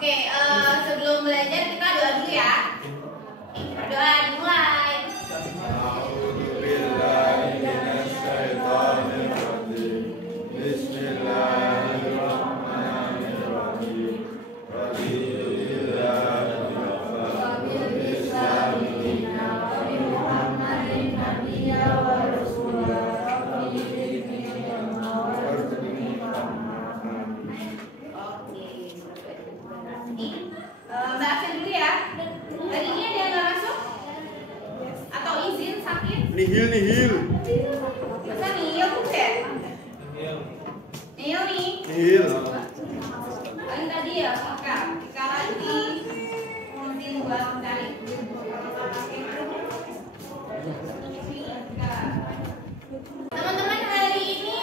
Oke, sebelum belajar kita doa dulu ya. Doa dimulai. Mbak absen dulu ya. Hari ini ada yang nggak masuk? Atau izin sakit? Nihil. Masa nihil bukan? Nihil nih. Nihil. Paling tadi ya kakak. Sekarang di mungkin buat cari. Teman-teman hari ini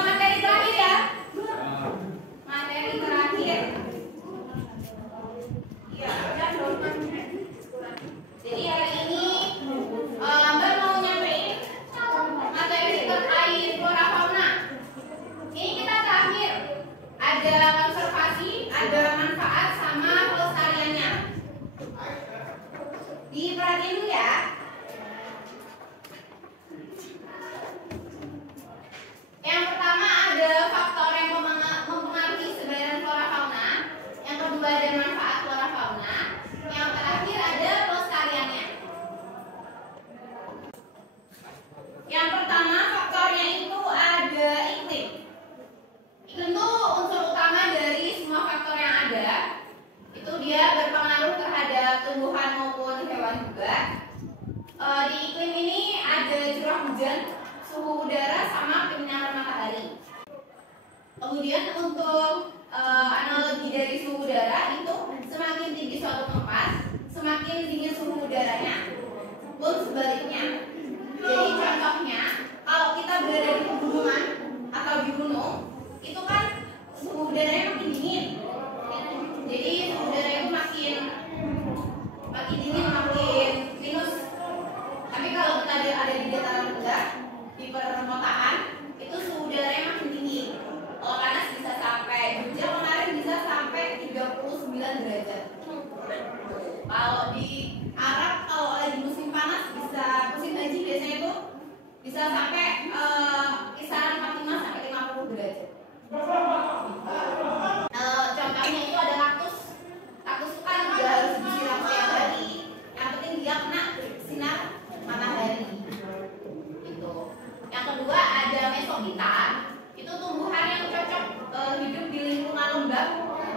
materi terakhir ya. Materi terakhir. Jadi hari ini Mbak mau nyampein materi terkait flora fauna. Ini kita terakhir ada konservasi, ada manfaat sama pelestariannya. Diperhatiin dulu ya. Yang pertama ada faktor yang mempengaruhi sebaran flora fauna. Yang kedua ada manfaat flora fauna. Yang terakhir ada pelestariannya. Yang pertama faktornya itu ada iklim. Iklim itu unsur utama dari semua faktor yang ada. Itu dia berpengaruh terhadap tumbuhan maupun hewan juga. Di iklim ini ada curah hujan, suhu udara, sama penyinaran matahari. Kemudian untuk analogi dari suhu udara itu semakin tinggi suatu tempat, semakin dingin suhu udaranya. Pun sebaliknya. Jadi contohnya, kalau kita berada di pegunungan atau di gunung, itu kan suhu udaranya makin dingin. Jadi suhu udara itu makin dingin, makin minus. Tapi kalau kita ada di dataran rendah, di perkotaan, itu suhu udaranya makin tinggi. Kalau panas bisa sampai, Jogja kemarin bisa sampai 39 derajat. Kalau di Arab kalau lagi musim panas bisa, musim haji biasanya itu bisa sampai kisaran 45 sampai 50 derajat. Contohnya itu ada kaktus. Kaktus kan juga harus disiram setiap hari. Yang penting dia kena sinar matahari. Gitu. Yang kedua ada mesophyta. Itu tumbuhan yang cocok hidup di lingkungan lembab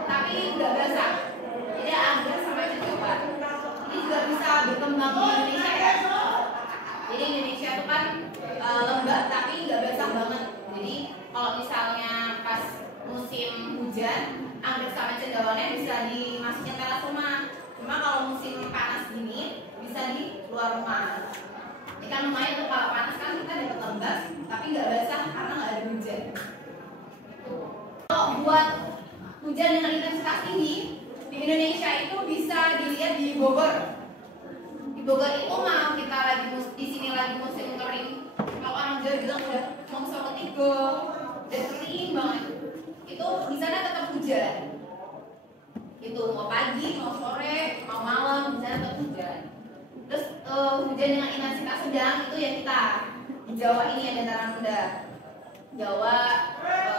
tapi nggak basah. Jadi anggrek sama cocobat. Ini juga bisa berkembang di Indonesia ya. Jadi Indonesia itu kan lembab tapi nggak basah banget. Jadi kalau misalnya pas musim hujan, anggrek sama cendawannya bisa dimasukin teras rumah. Cuma kalau musim panas gini bisa di luar rumah. Ini kan lumayan tuh, kalau panas kan kita dapat lembab tapi nggak basah karena nggak ada hujan. Kalau buat hujan dengan intensitas tinggi di Indonesia itu bisa dilihat di Bogor. Di Bogor itu mau kita lagi di sini lagi musim kering. Kalau orang Jawa bilang udah mau tiga dan kering banget. Itu di sana tetap hujan. Itu mau pagi, mau sore, mau malam, di sana tetap hujan. Terus hujan dengan intensitas sedang itu ya kita di Jawa ini yang dataran rendah, Jawa,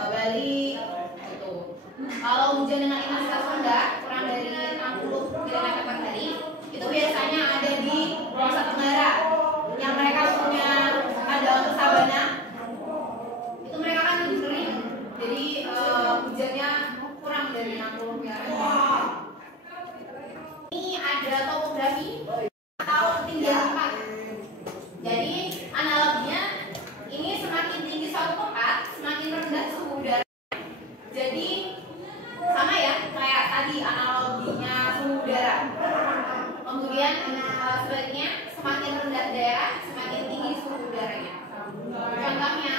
Bali, gitu. Kalau hujan dengan intensitas rendah kurang dari 60 mm per hari, itu biasanya ada di Nusa Tenggara, yang mereka punya ada untuk sabana. Itu mereka kan lebih kering, jadi hujannya kurang dari 60 mm. Ini ada topografi atau ketinggian tempat. Jadi analoginya ini semakin tinggi suatu tempat, semakin rendah suhu udara. Jadi sama ya kayak tadi analoginya suhu udara. Kemudian sebaliknya semakin rendah daerah, semakin tinggi suhu udaranya. Contohnya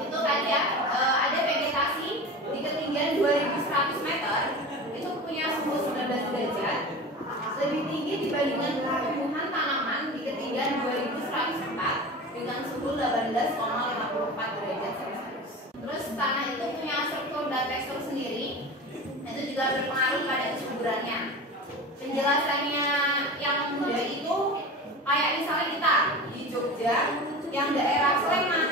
itu tadi ya ada vegetasi di ketinggian 2100 meter itu punya suhu 19 derajat. Lebih tinggi dibandingkan tumbuhan tanaman di ketinggian 2104 dengan suhu 18,54 derajat Celcius. Terus tanah itu punya struktur dan tekstur sendiri, itu juga berpengaruh pada penjelasannya yang mudah itu kayak misalnya kita di Jogja yang daerah Sleman,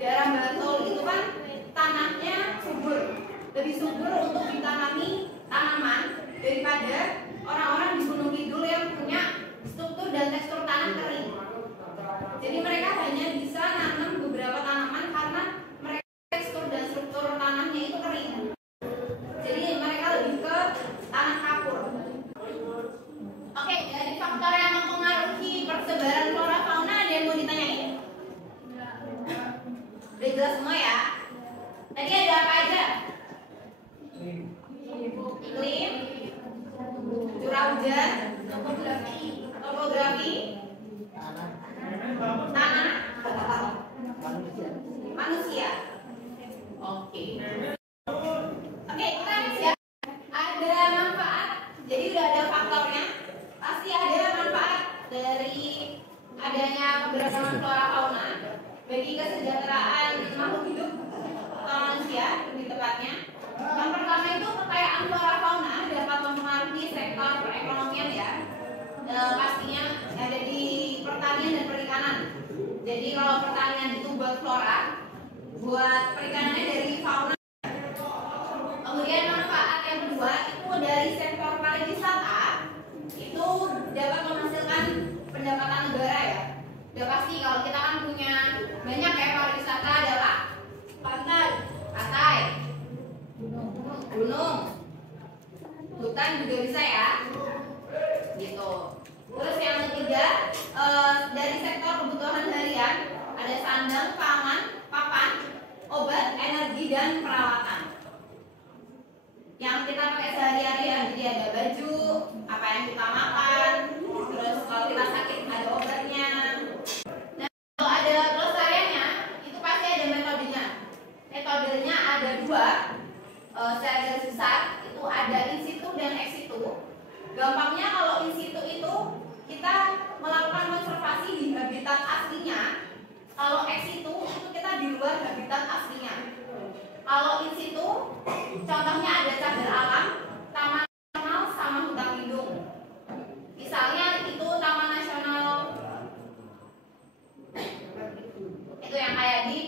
daerah Bantul itu kan tanahnya subur, lebih subur untuk ditanami tanaman daripada orang-orang di Gunung Kidul yang punya struktur dan tekstur tanah kering. Jadi mereka hanya bisa nanam beberapa tanaman karena mereka tekstur dan struktur tanahnya itu kering. Jadi mereka lebih ke tanah kapur. Oke, dari faktor yang mempengaruhi persebaran flora fauna ada yang mau ditanyain? Udah jelas semua ya? Tadi ada apa aja? Iklim, curah hujan, topografi, tanah, manusia. Oke. Oke, kita next ya. Ada manfaat. Jadi udah ada faktornya. Pasti ada manfaat dari adanya keberagaman flora fauna bagi kesejahteraan makhluk hidup atau manusia lebih tepatnya. Yang pertama itu kekayaan flora fauna dapat mempengaruhi sektor perekonomian ya. Pastinya ada di pertanian dan perikanan. Jadi kalau pertanian itu buat flora, buat perikanannya dari fauna. Kemudian manfaat yang kedua itu dari sektor pariwisata itu dapat menghasilkan pendapatan negara ya. Udah pasti kalau kita kan punya banyak ya pariwisata adalah pantai, gunung, hutan juga bisa ya, gitu. Terus yang ketiga dari sektor kebutuhan harian ada sandang, pangan, papan, obat, energi dan perawatan. Yang kita pakai sehari-hari ya, jadi ada baju, apa yang kita makan, terus kalau kita sakit ada obatnya. Nah, kalau ada pelestariannya itu pasti ada metodenya. Metodenya ada dua, secara garis besar itu ada in situ dan ex situ. Gampangnya kalau in situ itu kita melakukan konservasi di habitat aslinya. Kalau ex situ itu kita di luar habitat aslinya. Kalau in situ contohnya ada cagar alam, taman nasional sama hutan lindung. Misalnya itu taman nasional itu yang kayak di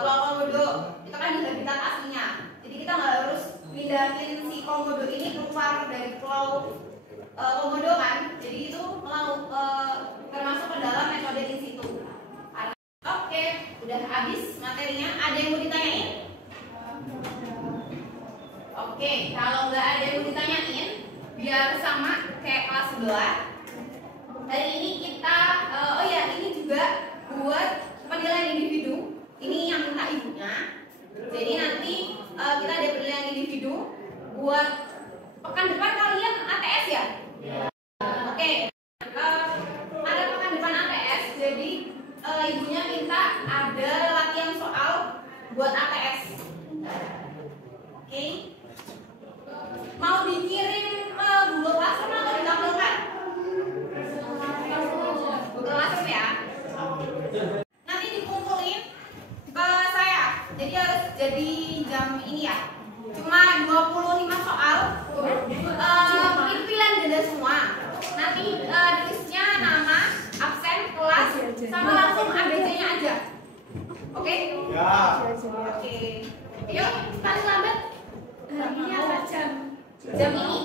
Pulau Komodo, itu kan di habitat aslinya. Jadi kita nggak harus pindahin si komodo ini keluar dari Pulau Komodo kan. Jadi itu termasuk ke dalam metode in situ. Oke, udah habis materinya. Ada yang mau ditanyain? Oke, kalau nggak ada yang mau ditanyain, biar sama kayak kelas sebelah. Hari ini kita, ini juga buat penilaian individu. Ini yang minta ibunya. Jadi nanti kita ada penilaian individu. Buat pekan depan kalian ATS ya? Oke, ada pekan depan ATS. Jadi ibunya minta ada latihan soal buat ATS. Oke. Mau dikirim ke Google Classroom atau ditampilkan? Google Classroom ya. Nanti dikumpulin ke saya. Jadi harus jadi jam ini ya. Cuma 25 soal. Itu pilihan ganda semua. Nanti tulisnya nama, absen, kelas, sama langsung ABC-nya aja. Oke? Ya. Oke. Yuk, paling lambat. Hari ini apa jam? Jam ini?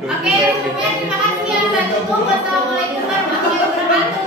Oke, semuanya terima kasih ya. Saya tutup. Wassalamualaikum warahmatullahi wabarakatuh.